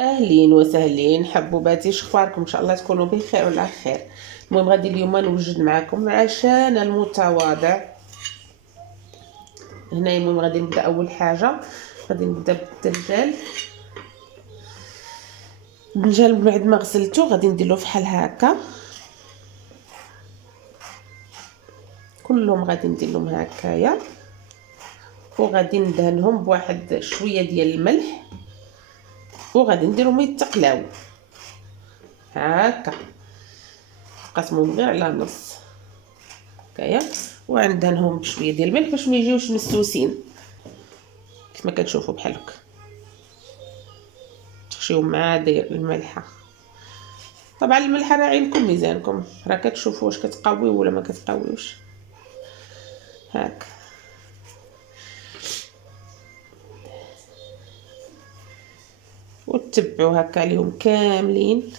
اهلين وسهلين حبوباتي، شخباركم؟ ان شاء الله تكونوا بخير وعلى خير. المهم غادي اليوم نوجد معكم العشاء المتواضع. هنا المهم غادي نبدا. اول حاجه غادي نبدا بالدجاج. الدجاج بعد ما غسلته غادي نديرو فحال هكا، كلهم غادي نديرهم هكايا، وغادي ندهنهم بواحد شويه ديال الملح، وغادي نديرهم يتقلاو هكا، قسمهم غير على نص هكايا، وندهنهم بشويه ديال الملح باش ما يجيوش مسوسين كما كتشوفوا بحال هكا. تخشيهم مع داير الملحه. طبعا الملحه راه عينكم ميزانكم، راه كتشوفوا واش كتقوي ولا ما كتقويوش هاك. وتتبعوا هكا عليهم كاملين.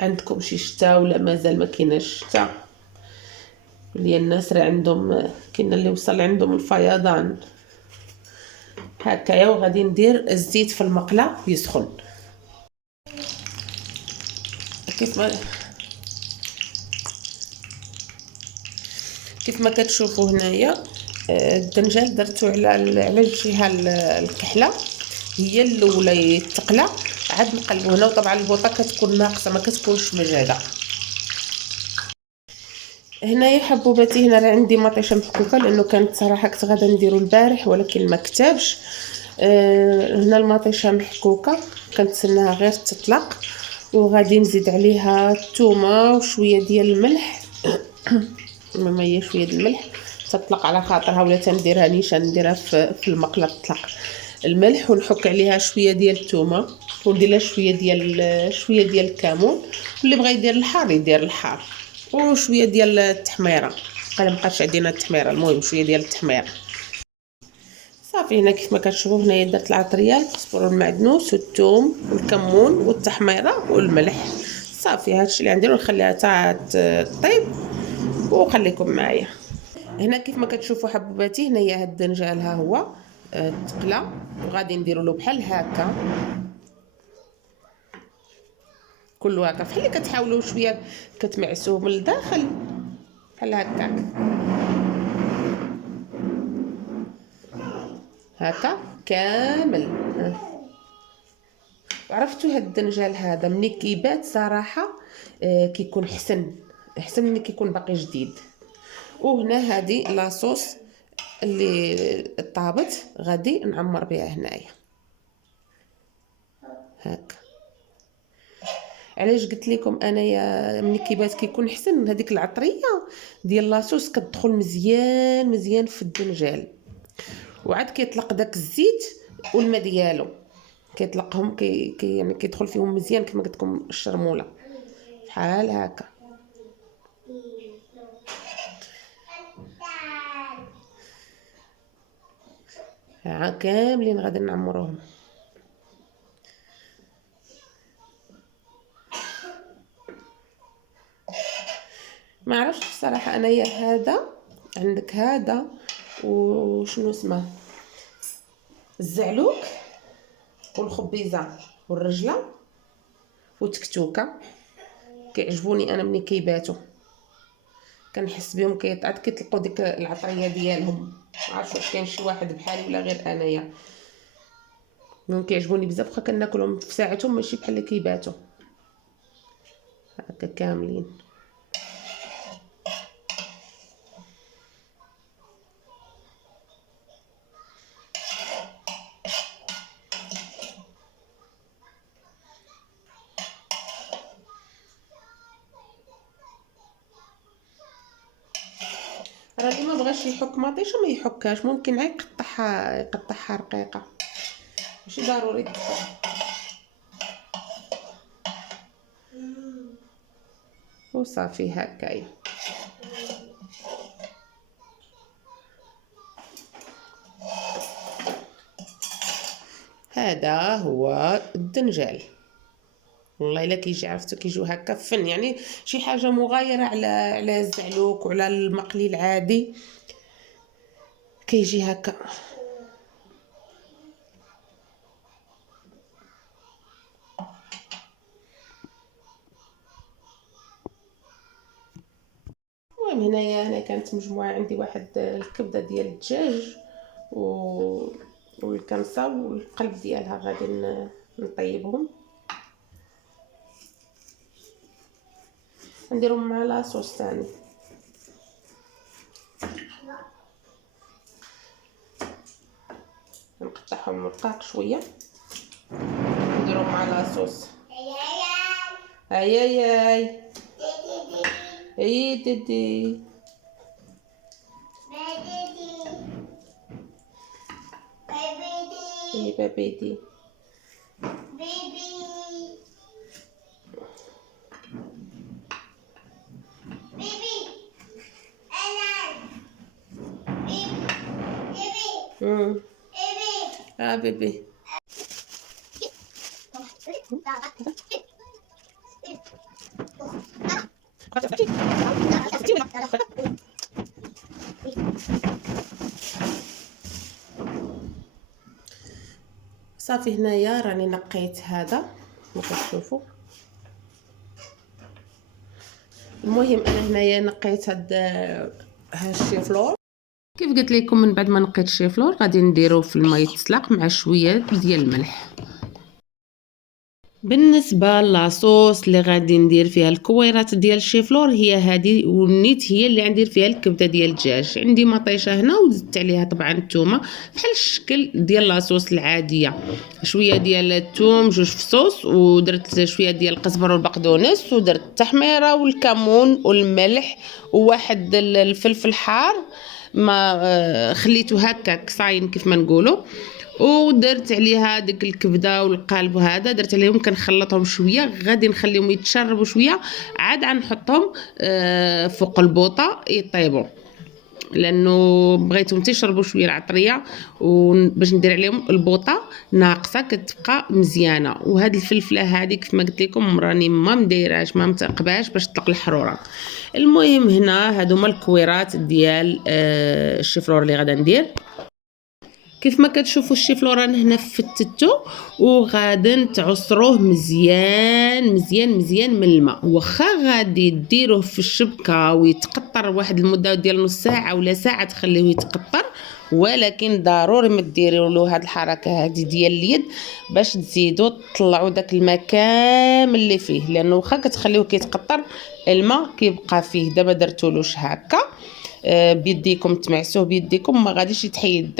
عندكم شي شتا ولا مازال ما كايناش شتا؟ اللي الناس راه عندهم، كاين اللي وصل عندهم الفيضان هكايا. وغادي ندير الزيت في المقله يسخن كيف ما كتشوفوا هنايا. الدنجال درتو على الجهه الكحله، هي الاولى يتقلى، عاد نقلبو هنا. وطبعا البوطه كتكون ناقصه، ما كتكونش مجهده. هنايا حبوباتي، هنا راه عندي مطيشه محكوكه، لانه كانت صراحه كنت غادا نديرو البارح ولكن ما كتابش. هنا المطيشه محكوكه كنتسناها غير تطلق، وغادي نزيد عليها الثومه وشويه ديال الملح. المهم هي شويه ديال الملح تطلق على خاطرها، ولا تنديرها نيشان نديرها في المقله تطلق الملح، ونحك عليها شويه ديال الثومه، وندير لها شويه ديال الكمون، واللي بغى يدير الحار يدير الحار، وشويه ديال التحميره. انا مابقاش عندنا التحميره، المهم شويه ديال التحميره. صافي هنا كيف ما كتشوفوا هنايا درت العطريه، القزبر والمعدنوس والثوم والكمون والتحميره والملح. صافي هادشي اللي عندي، ونخليها حتى طيب وخليكم معايا. هنا كيف ما كتشوفوا حبوباتي، هنايا هاد الدنجال ها هو تقلى، وغادي نديروا له بحال هكا كله هكا، بحال اللي كتحاولوا شويه كتمعسوه من الداخل بحال هكاك هكا كامل. عرفتوا هاد الدنجال هذا ملي كيبات صراحه كيكون احسن ملي كيكون باقي جديد. وهنا هادي لاصوص اللي طابت غادي نعمر بها هنايا هكا. علاش قلت لكم انايا ملي كيبات كيكون احسن؟ هذيك العطريه ديال لاصوص كتدخل مزيان مزيان في الدنجال، وعاد كيطلق داك الزيت والماء ديالو، كيطلقهم يعني كيدخل فيهم مزيان كما قلت لكم الشرموله بحال هكا. ها كاملين غادي نعمروهم. ما عرفتش الصراحه انايا هذا، عندك هذا وشنو اسمه الزعلوك والخبيزه والرجله وتكتوكه، كيعجبوني انا ملي كيباتوا، كنحس بهم عاد كيطلقوا ديك العطريه ديالهم. ما عرفتش واش كاين شي واحد بحالي ولا غير انايا، المهم كيعجبوني بزاف، واخا كناكلهم في ساعتهم ماشي بحال اللي كيباتوا هكا كاملين. راه اللي ما بغاش يحك مطيشه ما يحكاش، ممكن غير يقطعها رقيقه، ماشي ضروري تدخل. وصافي هكايا. هذا هو الدنجال. والله الا كيجي عرفتو كيجيو هكا فن، يعني شي حاجه مغايره على الزعلوك وعلى المقلي العادي كيجي هكا. المهم هنايا انا كانت مجموعه عندي واحد الكبده ديال الدجاج والكنسه والقلب ديالها غادي نطيبهم، نديرهم مع لاصوص ثاني. نقطعهم رقاق شويه نديرهم مع لاصوص. اي اي ديدي اي بابيدي بيبي. صافي هنايا راني نقيت هذا كما كتشوفوا. المهم انا هنايا نقيت هاد الشيفلور كيف قلت لكم. من بعد ما نقيت الشيفلور غادي نديرو في الماء يتسلق مع شويه ديال الملح. بالنسبه لاصوص اللي غادي ندير فيها الكويرات ديال الشيفلور هي هذه، والنيت هي اللي غندير فيها الكبده ديال الدجاج. عندي مطيشه هنا وزدت عليها طبعا الثومه بحال الشكل ديال لاصوص العاديه، شويه ديال الثوم، جوج فصوص، ودرت شويه ديال القزبر والبقدونس، ودرت التحميره والكمون والملح وواحد الفلفل حار ما خليته هكاك صاين كيف ما نقولوا، ودرت عليها ديك الكبده والقالب وهذا درت عليهم كنخلطهم شويه، غادي نخليهم يتشربوا شويه عاد غنحطهم فوق البوطه يطيبوا، لانه بغيتهم تيشربوا شويه العطريه باش ندير عليهم البوطه ناقصه كتبقى مزيانه. وهاد الفلفله هذه كيف ما قلت لكم راني ما مديراش ما متقباش باش تطلق الحروره. المهم هنا هادو هما الكويرات ديال الشيفلور اللي غادا ندير. كيف ما كتشوفوا الشيفلور انا هنا فتتو وغادي تعصروه مزيان مزيان مزيان من الماء. واخا غادي ديروه في الشبكه ويتقطر واحد المده ديال نص ساعه ولا ساعه تخليوه يتقطر، ولكن ضروري ما ديروا له هاد الحركه هذه ديال اليد باش تزيدوا تطلعوا داك الماء كامل اللي فيه، لانه واخا كتخليوه كيتقطر الماء كيبقى فيه. دابا درتولوش هكا بيديكم تمعسوه بيديكم ما غاديش يتحيد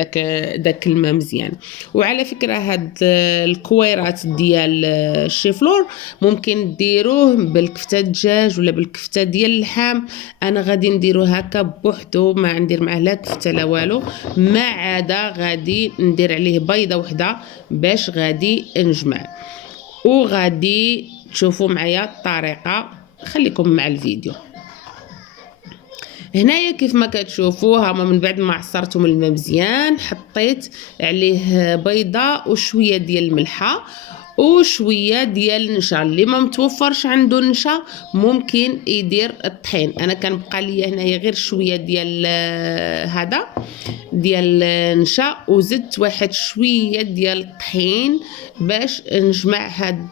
داك الماء مزيان. وعلى فكره هاد الكويرات ديال الشيفلور ممكن ديروه بالكفته الدجاج ولا بالكفته ديال اللحم. انا غادي نديروه هكا بوحدو ما ندير معاه لا كفته لا والو، ما عدا غادي ندير عليه بيضه وحده باش غادي نجمع. وغادي تشوفوا معايا الطريقه، خليكم مع الفيديو. هنايا كيف ما كتشوفوا هما من بعد ما عصرتهم الماء مزيان حطيت عليه بيضه وشويه ديال الملحه وشويه ديال النشا. اللي ما متوفرش عنده النشا ممكن يدير الطحين. انا كان بقى لي هنايا غير شويه ديال هذا ديال النشا، وزدت واحد شويه ديال الطحين باش نجمع هاد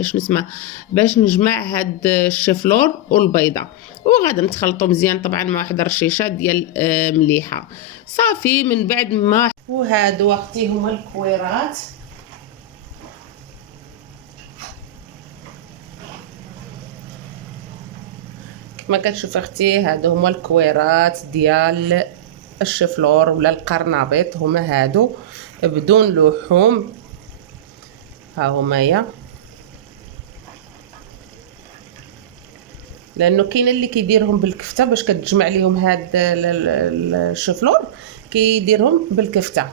شنو اسمه باش نجمع هاد الشفلور والبيضه، وغادي نتخلطوا مزيان طبعا مع واحد الرشيشه ديال مليحه. صافي من بعد ما وهادو اختي هما الكويرات كما كتشوف اختي. هادو هما الكويرات ديال الشفلور ولا القرنبيط، هما هادو بدون لحوم، ها همايا. لانه كاين اللي كيديرهم بالكفته باش كتجمع ليهم هاد الشفلور كيديرهم بالكفته،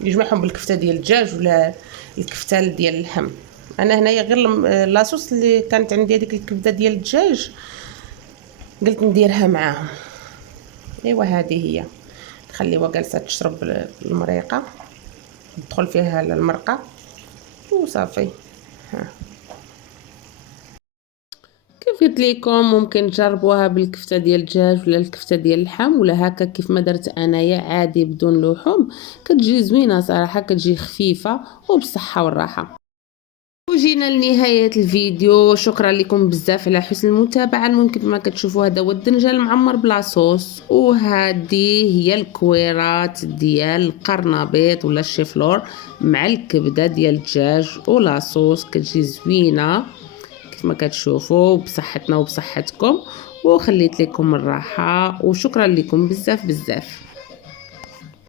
يجمعهم بالكفته ديال الدجاج ولا الكفته ديال اللحم. انا هنايا غير لاصوص اللي كانت عندي هذيك الكبده ديال الدجاج قلت نديرها معاهم. ايوا هذه هي نخليوها جالسه تشرب المريقه ندخل فيها المرقه وصافي. ها قلت لكم ممكن تجربوها بالكفته ديال الدجاج ولا الكفته ديال اللحم ولا هكا كيف ما درت انايا عادي بدون لحوم. كتجي زوينه صراحه، كتجي خفيفه وبصحه والراحه. وجينا لنهاية الفيديو. شكرا لكم بزاف على حسن المتابعة. ممكن ما كتشوفوا هذا هو الدنجال المعمر بلا صوص، وهذه هي الكويرات ديال القرنبيط ولا الشيفلور مع الكبده ديال الدجاج ولا صوص. كتجي زوينه كيف ما كتشوفوا بصحتنا وبصحتكم، وخليت لكم الراحه. وشكرا لكم بزاف بزاف.